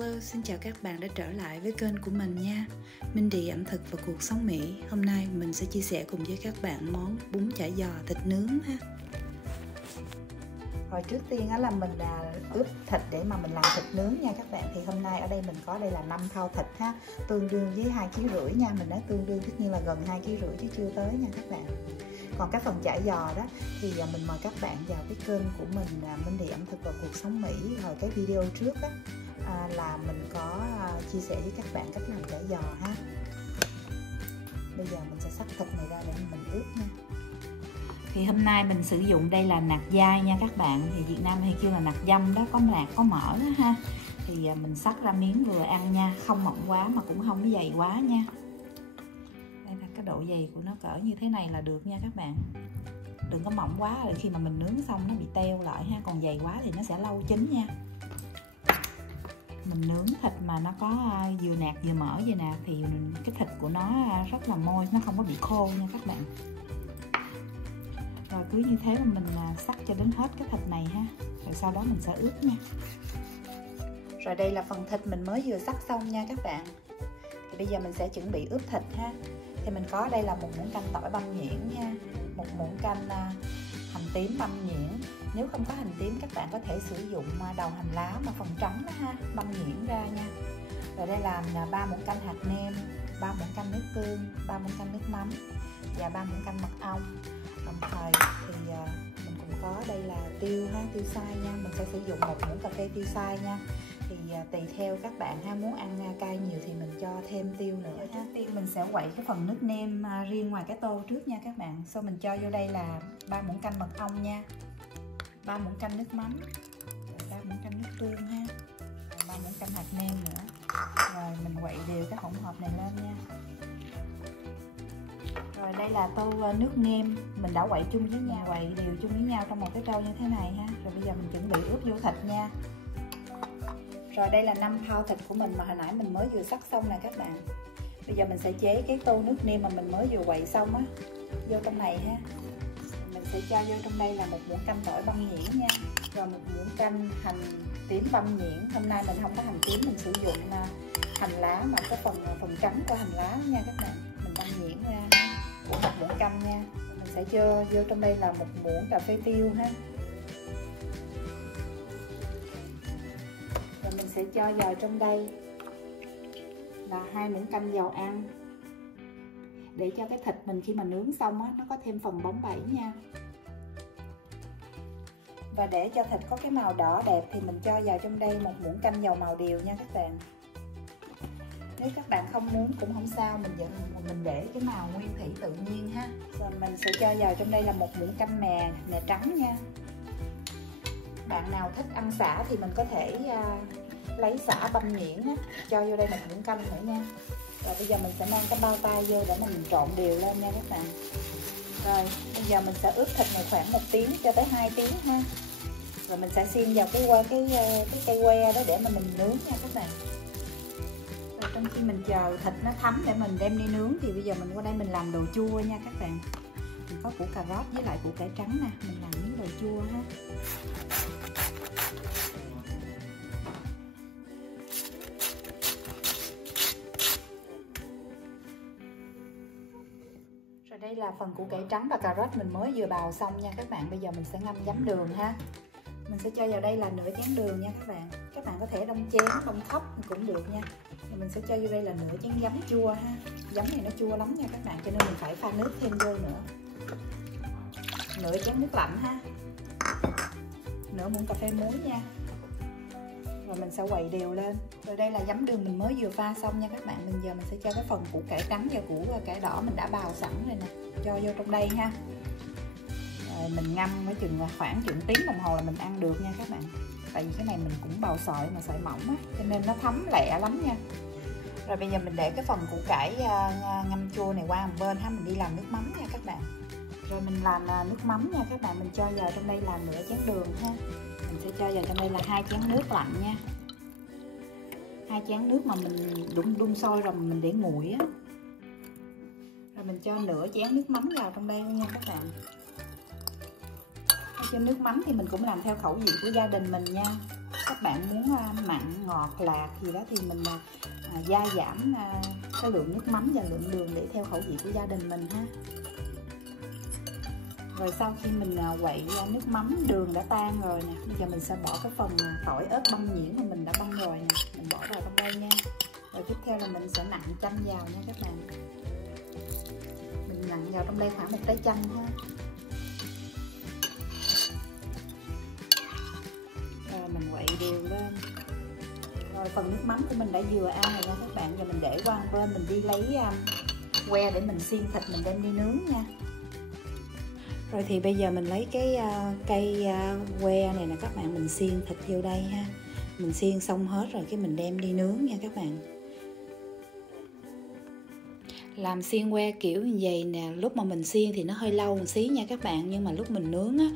Hello, xin chào các bạn đã trở lại với kênh của mình nha. Mindy ẩm thực và cuộc sống Mỹ. Hôm nay mình sẽ chia sẻ cùng với các bạn món bún chả giò thịt nướng ha. Rồi trước tiên là mình ướp thịt để mà mình làm thịt nướng nha các bạn. Thì hôm nay ở đây mình có đây là 5 thau thịt ha, tương đương với 2,5 kg nha. Mình nói tương đương tất nhiên là gần 2,5 kg chứ chưa tới nha các bạn. Còn cái phần chả giò đó thì mình mời các bạn vào cái kênh của mình Mindy ẩm thực và cuộc sống Mỹ. Rồi cái video trước đó là mình có chia sẻ với các bạn cách làm chả giò ha. Bây giờ mình sẽ xắt thịt này ra để mình ướp nha. Thì hôm nay mình sử dụng đây là nạc dai nha các bạn. Thì Việt Nam hay kêu là nạc dăm đó, có nạc có mỡ đó ha. Thì mình xắt ra miếng vừa ăn nha, không mỏng quá mà cũng không có dày quá nha. Đây là cái độ dày của nó cỡ như thế này là được nha các bạn. Đừng có mỏng quá rồi khi mà mình nướng xong nó bị teo lại ha, còn dày quá thì nó sẽ lâu chín nha. Mình nướng thịt mà nó có vừa nạc vừa mỡ vậy nè thì cái thịt của nó rất là môi, nó không có bị khô nha các bạn. Rồi cứ như thế mà mình xắt cho đến hết cái thịt này ha, rồi sau đó mình sẽ ướp nha. Rồi đây là phần thịt mình mới vừa xắt xong nha các bạn. Thì bây giờ mình sẽ chuẩn bị ướp thịt ha. Thì mình có đây là một muỗng canh tỏi băm nhuyễn nha, một muỗng canh hành tím băm nhuyễn. Nếu không có hành tím các bạn có thể sử dụng đầu hành lá mà phần trắng đó ha, băm nhuyễn ra nha. Rồi đây là 3 muỗng canh hạt nêm, 3 muỗng canh nước tương, 3 muỗng canh nước mắm và 3 muỗng canh mật ong. Đồng thời thì mình cũng có đây là tiêu ha, tiêu xay nha. Mình sẽ sử dụng 1 muỗng cà phê tiêu xay nha. Thì tùy theo các bạn ha, muốn ăn cay nhiều thì mình cho thêm tiêu nữa ha. Trước tiên mình sẽ quậy cái phần nước nêm riêng ngoài cái tô trước nha các bạn. Sau mình cho vô đây là 3 muỗng canh mật ong nha, 3 muỗng canh nước mắm, 3 muỗng canh nước tương ha, 3 muỗng canh hạt nêm nữa. Rồi mình quậy đều cái hỗn hợp này lên nha. Rồi đây là tô nước nêm mình đã quậy chung với nhau, quậy đều chung với nhau trong một cái tô như thế này ha. Rồi bây giờ mình chuẩn bị ướp vô thịt nha. Rồi đây là 5 thau thịt của mình mà hồi nãy mình mới vừa xắt xong nè các bạn. Bây giờ mình sẽ chế cái tô nước nêm mà mình mới vừa quậy xong á vô trong này ha. Mình sẽ cho vô trong đây là 1 muỗng canh tỏi băm nhuyễn nha, rồi 1 muỗng canh hành tím băm nhuyễn. Hôm nay mình không có hành tím, mình sử dụng hành lá mà có phần trắng của hành lá nha các bạn. Mình băm nhuyễn ra của 1 muỗng canh nha. Mình sẽ cho vô trong đây là 1 muỗng cà phê tiêu ha. Rồi mình sẽ cho vào trong đây là 2 muỗng canh dầu ăn, để cho cái thịt mình khi mà nướng xong á, nó có thêm phần bóng bẩy nha. Và để cho thịt có cái màu đỏ đẹp thì mình cho vào trong đây 1 muỗng canh dầu màu điều nha các bạn. Nếu các bạn không muốn cũng không sao, mình để cái màu nguyên thủy tự nhiên ha. Rồi mình sẽ cho vào trong đây là 1 muỗng canh mè trắng nha. Bạn nào thích ăn sả thì mình có thể lấy sả băm nhuyễn á, cho vô đây 1 muỗng canh nữa nha. Rồi bây giờ mình sẽ mang cái bao tay vô để mình trộn đều lên nha các bạn. Rồi bây giờ mình sẽ ướp thịt này khoảng 1 tiếng cho tới 2 tiếng ha. Rồi mình sẽ xiên vào cái cây que đó để mà mình nướng nha các bạn. Rồi trong khi mình chờ thịt nó thấm để mình đem đi nướng thì bây giờ mình qua đây mình làm đồ chua nha các bạn. Mình có củ cà rốt với lại củ cải trắng nè, mình làm miếng đồ chua ha. Rồi đây là phần củ cải trắng và cà rốt mình mới vừa bào xong nha các bạn. Bây giờ mình sẽ ngâm giấm đường ha. Mình sẽ cho vào đây là nửa chén đường nha các bạn. Các bạn có thể đông chén, đông cốc cũng được nha. Rồi mình sẽ cho vô đây là nửa chén giấm chua ha. Giấm này nó chua lắm nha các bạn, cho nên mình phải pha nước thêm vô nữa. Nửa chén nước lạnh ha. Nửa muỗng cà phê muối nha. Rồi mình sẽ quậy đều lên. Rồi đây là giấm đường mình mới vừa pha xong nha các bạn. Bây giờ mình sẽ cho cái phần củ cải trắng và củ cải đỏ mình đã bào sẵn rồi nè, cho vô trong đây ha. Rồi mình ngâm khoảng chừng tiếng đồng hồ là mình ăn được nha các bạn. Tại vì cái này mình cũng bào sợi mà sợi mỏng á, cho nên nó thấm lẹ lắm nha. Rồi bây giờ mình để cái phần củ cải ngâm chua này qua một bên ha, mình đi làm nước mắm nha các bạn. Rồi mình làm nước mắm nha các bạn. Mình cho vào trong đây là nửa chén đường ha. Mình sẽ cho vào trong đây là 2 chén nước lạnh nha. 2 chén nước mà mình đun sôi rồi mình để nguội á. Rồi mình cho nửa chén nước mắm vào trong đây nha các bạn. Cho nước mắm thì mình cũng làm theo khẩu vị của gia đình mình nha. Các các bạn muốn mặn, ngọt, lạc gì đó thì mình gia giảm cái lượng nước mắm và lượng đường để theo khẩu vị của gia đình mình ha. Rồi sau khi mình quậy nước mắm, đường đã tan rồi nè, bây giờ mình sẽ bỏ cái phần tỏi ớt băm nhuyễn mà mình đã băm rồi nè, mình bỏ vào trong đây nha. Rồi tiếp theo là mình sẽ nặn chanh vào nha các bạn. Mình nặn vào trong đây khoảng 1 trái chanh ha. Rồi mình quậy đều lên. Rồi phần nước mắm của mình đã vừa ăn rồi nha các bạn. Giờ mình để qua một bên, mình đi lấy que để mình xiên thịt mình đem đi nướng nha. Rồi thì bây giờ mình lấy cái cây que này nè các bạn, mình xiên thịt vô đây ha. Mình xiên xong hết rồi cái mình đem đi nướng nha các bạn. Làm xiên que kiểu như vậy nè, lúc mà mình xiên thì nó hơi lâu một xí nha các bạn, nhưng mà lúc mình nướng á,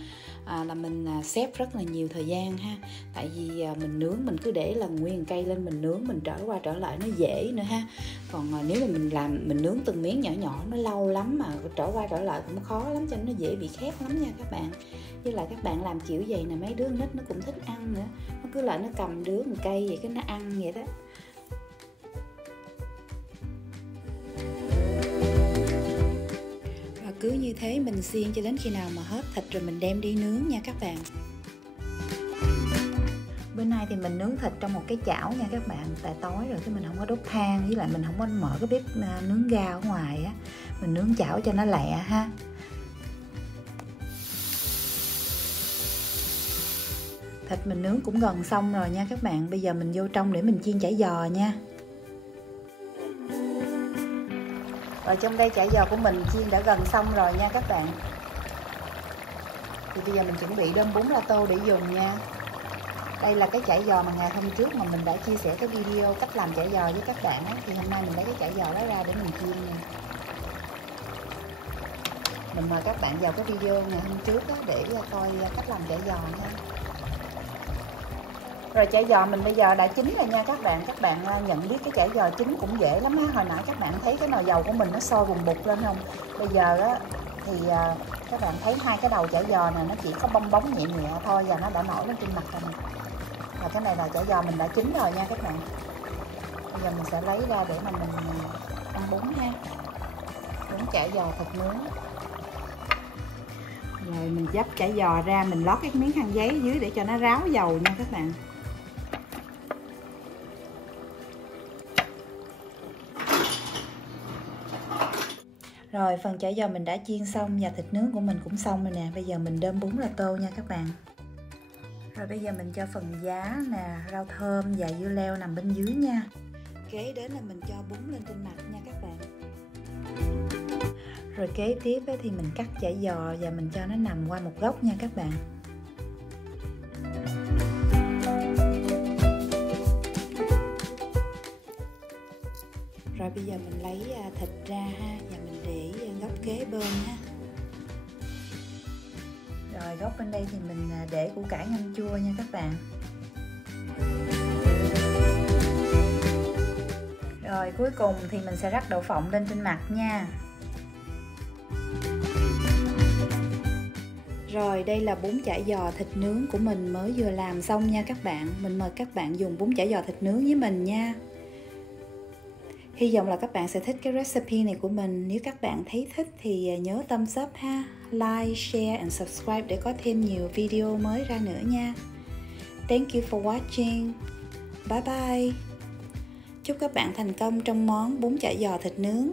là mình xếp rất là nhiều thời gian ha. Tại vì mình nướng mình cứ để là nguyên cây lên mình nướng, mình trở qua trở lại nó dễ nữa ha. Còn nếu mà mình nướng từng miếng nhỏ nhỏ nó lâu lắm, mà trở qua trở lại cũng khó lắm, cho nên nó dễ bị khét lắm nha các bạn. Với lại các bạn làm kiểu vậy nè, mấy đứa nít nó cũng thích ăn nữa, nó cứ lại nó cầm đứa một cây vậy cái nó ăn vậy đó. Cứ như thế mình xiên cho đến khi nào mà hết thịt rồi mình đem đi nướng nha các bạn. Bữa nay thì mình nướng thịt trong một cái chảo nha các bạn. Tại tối rồi cái mình không có đốt than, với lại mình không có mở cái bếp nướng ga ở ngoài á. Mình nướng chảo cho nó lẹ ha. Thịt mình nướng cũng gần xong rồi nha các bạn. Bây giờ mình vô trong để mình chiên chả giò nha. Rồi trong đây chả giò của mình chiên đã gần xong rồi nha các bạn. Thì bây giờ mình chuẩn bị đơm bún la tô để dùng nha. Đây là cái chả giò mà ngày hôm trước mà mình đã chia sẻ cái video cách làm chả giò với các bạn á. Thì hôm nay mình lấy cái chả giò đó ra để mình chiên nè. Mình mời các bạn vào cái video ngày hôm trước á, để coi cách làm chả giò nha. Rồi chả giò mình bây giờ đã chín rồi nha các bạn. Các bạn nhận biết cái chả giò chín cũng dễ lắm ha. Hồi nãy các bạn thấy cái nồi dầu của mình nó sôi bùng bục lên không? Bây giờ á, thì các bạn thấy hai cái đầu chả giò này nó chỉ có bong bóng nhẹ nhẹ thôi và nó đã nổi lên trên mặt rồi. Và cái này là chả giò mình đã chín rồi nha các bạn. Bây giờ mình sẽ lấy ra để mà mình ăn bún ha. Bún chả giò thịt nướng. Rồi mình dấp chả giò ra, mình lót cái miếng khăn giấy dưới để cho nó ráo dầu nha các bạn. Rồi phần chả giò mình đã chiên xong và thịt nướng của mình cũng xong rồi nè. Bây giờ mình đơm bún la tô nha các bạn. Rồi bây giờ mình cho phần giá nè, rau thơm và dưa leo nằm bên dưới nha. Kế đến là mình cho bún lên trên mặt nha các bạn. Rồi kế tiếp thì mình cắt chả giò và mình cho nó nằm qua một góc nha các bạn. Rồi bây giờ mình lấy thịt ra ha, và mình để góc kế bên ha. Rồi góc bên đây thì mình để củ cải ngâm chua nha các bạn. Rồi cuối cùng thì mình sẽ rắc đậu phộng lên trên mặt nha. Rồi đây là bún chả giò thịt nướng của mình mới vừa làm xong nha các bạn. Mình mời các bạn dùng bún chả giò thịt nướng với mình nha. Hy vọng là các bạn sẽ thích cái recipe này của mình. Nếu các bạn thấy thích thì nhớ thumbs up ha, like, share and subscribe để có thêm nhiều video mới ra nữa nha. Thank you for watching. Bye bye. Chúc các bạn thành công trong món bún chả giò thịt nướng.